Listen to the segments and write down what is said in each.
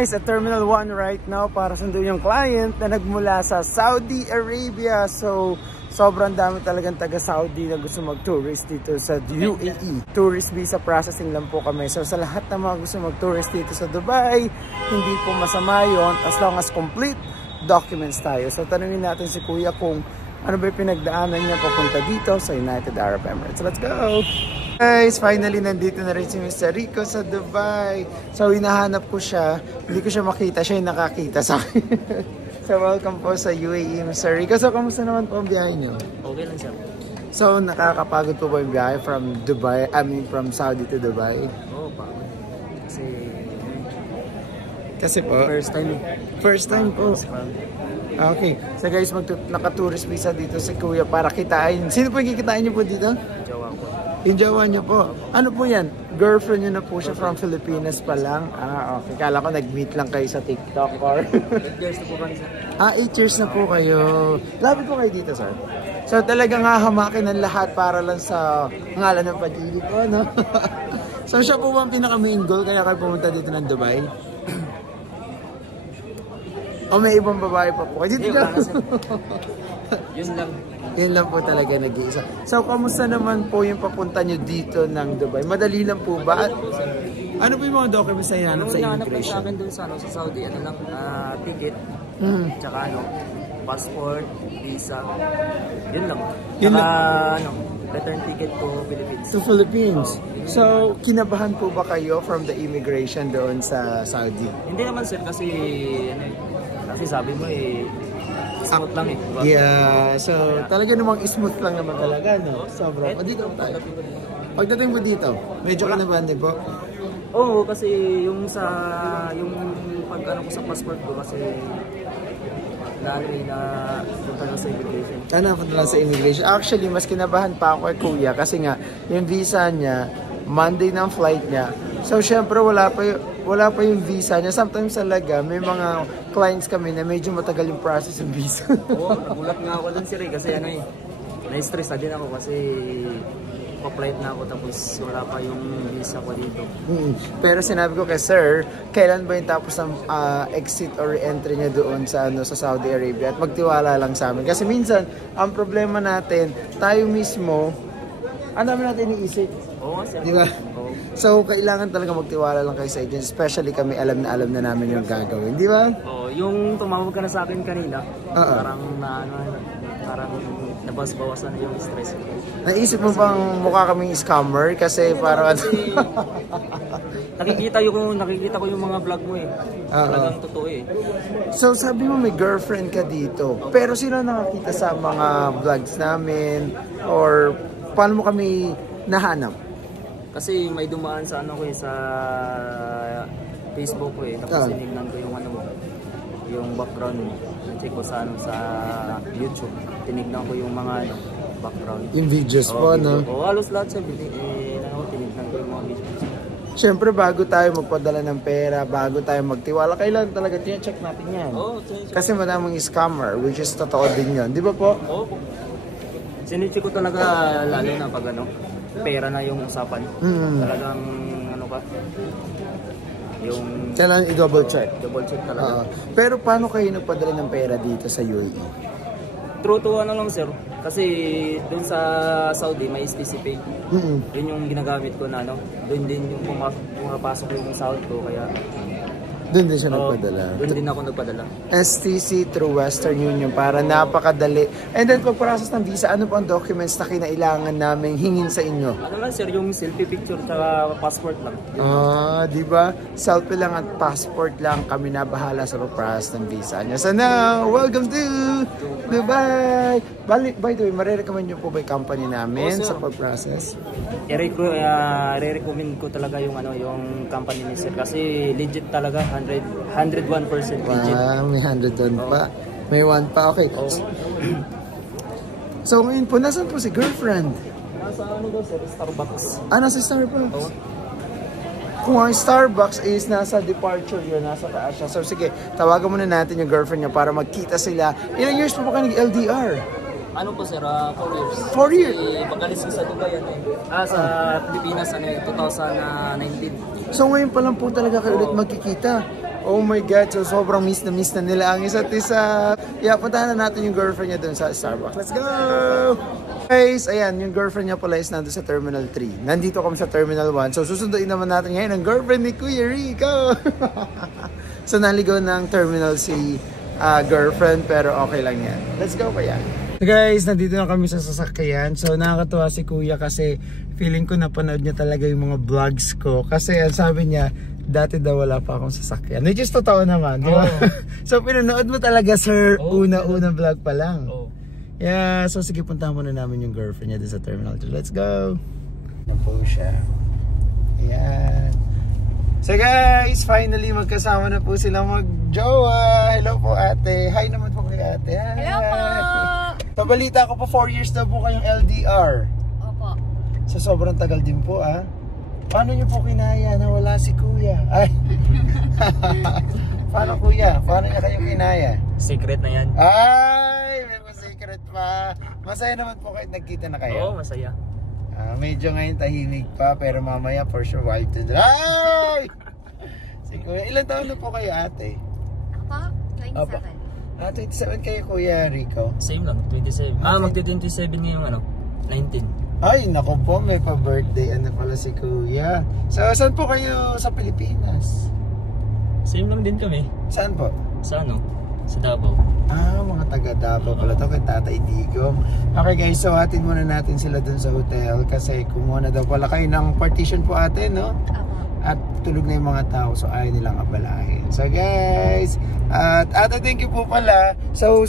guys, at Terminal 1 right now para sunduin yung client na nagmula sa Saudi Arabia. So, sobrang dami talagang taga-Saudi na gusto mag-tourist dito sa UAE. Tourist visa processing lang po kami. So, sa lahat ng mga gusto mag-tourist dito sa Dubai, hindi po masama yun as long as complete documents tayo. So, tanungin natin si Kuya kung ano ba yung pinagdaanan niya papunta dito sa United Arab Emirates. Let's go! Guys, finally nandito na rin si Mr. Rico sa Dubai. So, hinahanap ko siya. Hindi ko siya makita. Siya yung nakakita sa akin. So, welcome po sa UAE, Mr. Rico. So, kamusta naman po ang biyahe niyo? Okay lang siya. So, nakakapagod po ba yung biyahe from Dubai? from Saudi to Dubai? Oo, pagod. Kasi po? First time po. Okay. So, guys, naka-tourist visa dito si Kuya para kitain. Sino po yung kikitain niyo po dito? Jowa ko. Yung jowa niyo po. Ano po yan? Girlfriend niyo na po siya from Philippines pa lang? Ah, okay. Kala ko nag-meet lang kayo sa TikTok or... 8 years na po kami, sir. 8 years na po kayo. Lapit po kayo dito, sir. So talagang hahamakin ng lahat para lang sa ngalan ng pag-ibig ko, no? So siya po ba ang pinaka-main goal kaya kayo pumunta dito ng Dubai? O may ibang babae pa po? Dito ka. Yun lang. Yun lang po talaga nag-iisa. So, kamusta naman po yung papunta nyo dito ng Dubai? Madali lang po ba? At ano po yung mga documents na hinahanap sa immigration? Sa akin dun sa Saudi, ticket, tsaka passport, visa, yun lang. Tsaka return ticket to Philippines. To Philippines. So, kinabahan po ba kayo from the immigration doon sa Saudi? Hindi naman, sir, kasi sabi mo smooth lang diba? Yeah, so talaga namang smooth lang naman talaga, no? Sobrang. Dito tayo. Pagdating mo dito, medyo kinabahan din po? Oo, kasi yung pagkano ko sa passport ko kasi punta lang sa immigration. Punta lang sa immigration. Actually, mas kinabahan pa ako kay Kuya kasi nga, yung visa niya, Monday ng flight niya. So, syempre, wala pa yung visa niya. Sometimes talaga, may mga clients kami na medyo matagal yung process yung visa. Oo, nagulat nga ako dun, sir, kasi na-stress na din ako kasi pa-flight na ako tapos wala pa yung visa ko dito. Pero sinabi ko kay sir, kailan ba yung tapos ng exit or entry niya doon sa Saudi Arabia at magtiwala lang sa amin. Kasi minsan, ang problema natin, tayo mismo, ano namin natin iniisip? Oo, sir. Di ba? So, kailangan talaga magtiwala lang kayo sa agent. Especially kami, alam na namin yung gagawin. Di ba? Oo, yung tumawag ka na sa akin kanina, parang nabas-bawasan na yung stress. Naisip mo bang mukha kaming scammer? Kasi parang... nakikita ko yung mga vlog mo Talagang totoo So, sabi mo may girlfriend ka dito. Pero sino nakakita sa mga vlogs namin? Or paano mo kami nahanap? Kasi may dumaan sa sa Facebook ko tapos tinignan ko yung background mo. Na-check ko sa YouTube. Tinignan ko yung mga background. Yung videos po, no? Oo, halos lahat sa tinignan ko yung mga videos. Siyempre, bago tayo magpadala ng pera, bago tayo magtiwala, kailangan talaga check natin yan. Kasi madaming scammer, which is totoo din yun. Di ba po? Oo. Sinicheck ko talaga lalo na pag pera na yung usapan. Talagang yung kailangan i-double check. Double check talaga. Pero paano kayo nagpadala ng pera dito sa UAE? True to lang, sir. Kasi dun sa Saudi may STC Pay. Yun yung ginagamit ko na doon din yung pumapasok yung sahod ko kaya doon din siya nagpadala. Doon din ako nagpadala. STC through Western Union para napakadali. And then pag-process ng visa, ano po ang documents na kinailangan namin hingin sa inyo? Ano lang, sir, yung selfie picture at passport lang. Di ba? Selfie lang at passport lang, kami na bahala sa pag-process ng visa niya. So now, welcome to Dubai! By the way, marirecommend nyo po ba yung company namin sa pag-process? I-recommend ko talaga yung company ni sir kasi legit talaga, 101% legit. May 101 pa. May 1 pa, okay. So ngayon po, nasan po si girlfriend? Nasa sir, Starbucks. Nasa Starbucks? Kung ang Starbucks is nasa departure yun, nasa taas siya. So sige, tawagan muna natin yung girlfriend niya para magkita sila. Ilang years po ba kayo nag-LDR? Ano po sir, 4 years. 4 years? Pag-alis ko sa Dubai sa Pilipinas 2019. So ngayon pa lang po talaga kayo ulit magkikita. Oh my God, so sobrang miss na nila ang isa't isa. Yeah, puntahan na natin yung girlfriend niya doon sa Starbucks. Let's go! Guys, ayan, yung girlfriend niya pala is nandun sa Terminal 3. Nandito kami sa Terminal 1. So susunduin naman natin ngayon ang girlfriend ni Kuya Rico. So naligaw ng Terminal si girlfriend, pero okay lang yan. Let's go kaya. So guys, nandito na kami sa sasakyan. So nakakatuwa si Kuya kasi feeling ko napanood niya talaga yung mga vlogs ko. Kasi ang sabi niya, dati daw wala pa akong sasakyan. Which is totoo naman, di ba? So pinanood mo talaga, sir, una-unang vlog pa lang. Yeah, so sige, puntahan muna namin yung girlfriend niya doon sa Terminal 2. Let's go! Na po siya. Ayan. So guys, finally magkasama na po sila mag-jowa. Hello po ate. Hi naman po kay ate. Hi. Hello po! Pabalita ko po 4 years na po kayong LDR. Opo. So sobrang tagal din po Paano niyo po kinaya na wala si Kuya? Ay. Paano Kuya? Paano niya kayo kinaya? Secret na yan. Ay, may secret pa. Masaya naman po kayo nagkita na kayo. Oo, masaya. Medyo ngayon tahimik pa pero mamaya for sure wild to drive. Si Kuya, ilan taon na po kayo ate? Ako, 27. 27 kayo Kuya Rico? Same lang, 27. Magti-27 ngayong 19. Ay, naku po, may pa-birthday pala si Kuya. So, saan po kayo sa Pilipinas? Same lang din kami. Saan po? Sa Sa Davao. Mga taga Davao pala to kay Tatay Digong. Okay guys, so atin muna natin sila dun sa hotel kasi kumuha na daw pala kayo ng partition po ate, no? At tulog na yung mga tao so ayaw nilang abalahin. So guys, at ate thank you po pala. So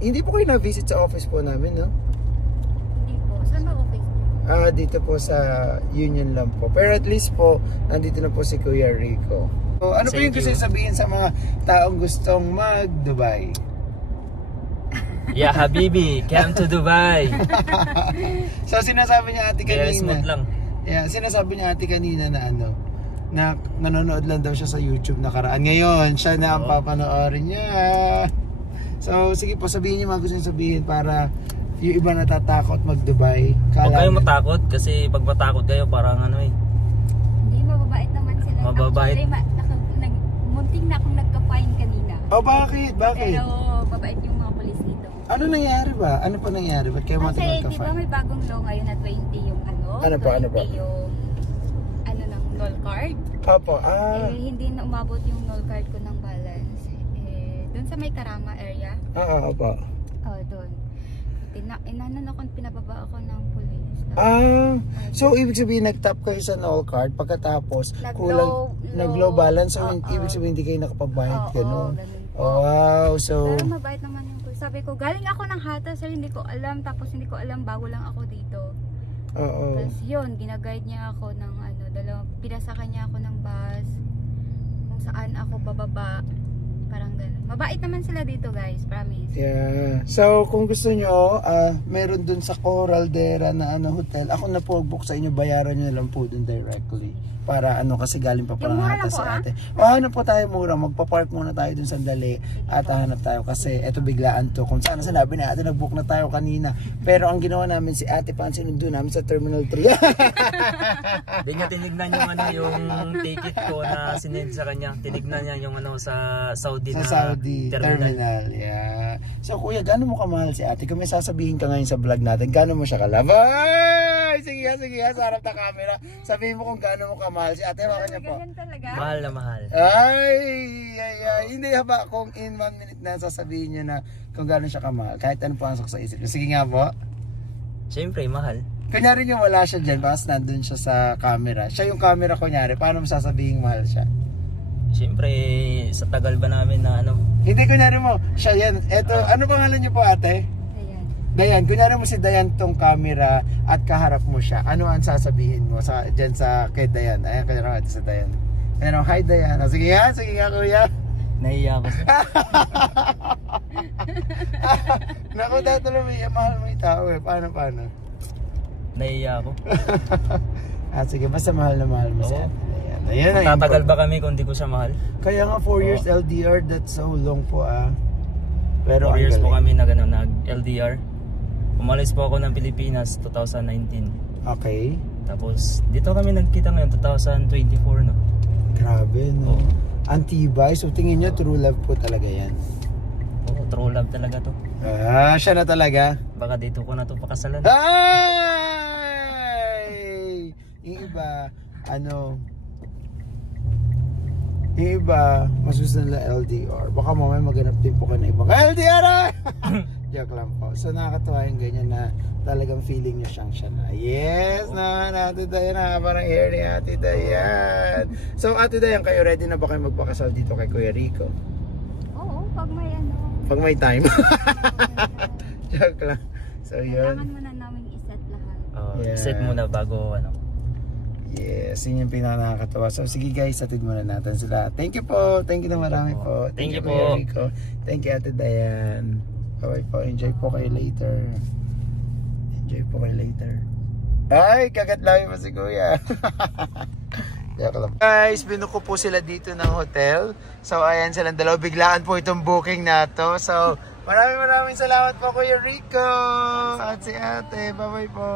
hindi po kayo na-visit sa office po namin, no? Hindi po. Saan ba office niyo? Dito po sa Union lang po. Pero at least po, nandito na po si Kuya Rico. So, ano po yung gusto sabihin sa mga taong gustong mag-Dubai? Yeah, Habibi, come to Dubai. So, sinasabi niya ate Very kanina. smooth lang. Yeah, sinasabi niya ate kanina na na nanonood lang daw siya sa YouTube nakaraan. Ngayon, siya na ang papanoorin niya. So, sige po, sabihin niyo mga gusto niyo sabihin para yung iba natatakot mag-Dubai. Huwag kayong matakot kasi pag matakot kayo parang Hindi, mababait naman sila. Mababait. Actually, munting na akong nagka-fine kanina. Oh, bakit? Bakit? Pero mabait yung mga polis dito. Ano nangyari ba? Ano pa nangyari? Ba't kayo Kasi matinag ka di ba may bagong law ngayon na 20 yung Ano po? 20 yung ng null card. Opo, Hindi na umabot yung null card ko ng balance. Doon sa may Karama area. opo. Doon. Inanon ako, pinababa ako ng police. So ibig sabihin nag-tap kayo sa null card pagkatapos nag-low balance so ibig sabihin hindi kayo nakapagbayad gano'n. Oh, wow, so pero mabait naman yung police. Sabi ko, galing ako ng Hata sir, hindi ko alam, tapos hindi ko alam, bago lang ako dito. Tapos yun, ginaguide niya ako ng pinasakay niya ako ng bus kung saan ako bababa. Parang ganun. Mabait naman sila dito guys, promise. Yeah. So kung gusto nyo, meron dun sa Coraldera na hotel. Ako na po book sa inyo, bayaran nyo lang po dun directly. Para kasi galing pa parang hata sa ate. Hanap po tayo mura, magpa-park muna tayo dun sandali at hanap tayo kasi eto biglaan to. Kung sana sinabi na ate, nag-book na tayo kanina. Pero ang ginawa namin si ate, sinundo namin sa Terminal 3. Hindi niya tinignan yung ticket ko na sinend sa kanya. Tinignan niya yung sa Saudi terminal. Yeah. So kuya, gaano mo kamahal si ate? Kung may sasabihin ka ngayon sa vlog natin, gaano mo siya kalabay? Sige ha, sa harap na camera. Sabihin mo kung gaano mo kamahal si ate. Baka niya po. Mahal na mahal. Ay. Hindi ba kung in 1 minute na sasabihin niyo na kung gaano siya kamahal? Kahit ano pasok sa isip. Sige nga po. Siyempre, mahal. Kunyari yung wala siya dyan, baka nandun siya sa camera. Siya yung camera kunyari, paano mo sasabihin mahal siya? Siyempre, sa tagal ba namin na Hindi, kunyari mo, siya yan. Eto, ano pangalan niyo po ate? Dayan, kunyari mo si Dayan tong camera at kaharap mo siya. Ano ang sasabihin mo dyan kay Dayan? Ayan, kunyari ate sa Dayan. Ayan, hi Dayan. Sige nga kuya. Nahiya ako. Naku, dahil tuloy mahal mo yung tao Paano? Nahiya ako. Sige, basta mahal na mahal mo siya. Ayan, tatagal ba kami kung di ko siya mahal? Kaya nga 4 years LDR, that's so long po Pero 4 years po kami nag-LDR. Umalis po ako ng Pilipinas 2019. Okay. Tapos dito kami nagkita ngayon 2024 no. Grabe no. Antibay. So tingin nyo, true love po talaga yan. Oo, true love talaga to. Siya na talaga. Baka dito ko na to pakasalan. Ay! Yung iba, yung iba, masusunod na LDR. Baka mamaya maghanap din po kayo na ibang LDR! Joke lang po. So nakakatawa yung ganyan na talagang feeling nyo siyang siya na. Yes naman, Ate Dayan. Parang hair ni Ate Dayan. So Ate Dayan, kayo ready na ba kayo magpakasal dito kay Kuya Rico? Oo, pag may Pag may time. Joke lang. So yun. kailangan mo na namin iset lahat. Yeah. Set muna bago Yes, yun yung pinaka-nakakatawa. So sige guys, atid muna natin sila. Thank you po. Thank you na marami po. Thank you Kuya po. Rico. Thank you Ate Dayan. Bye po. Enjoy po kayo later. Enjoy po kayo later. Ay, kagatlawi pa si Kuya. Guys, binuko po sila dito ng hotel. So ayan silang dalawa. Biglaan po itong booking na to. So maraming salamat po Kuya Rico. At si Ate. Bye bye po.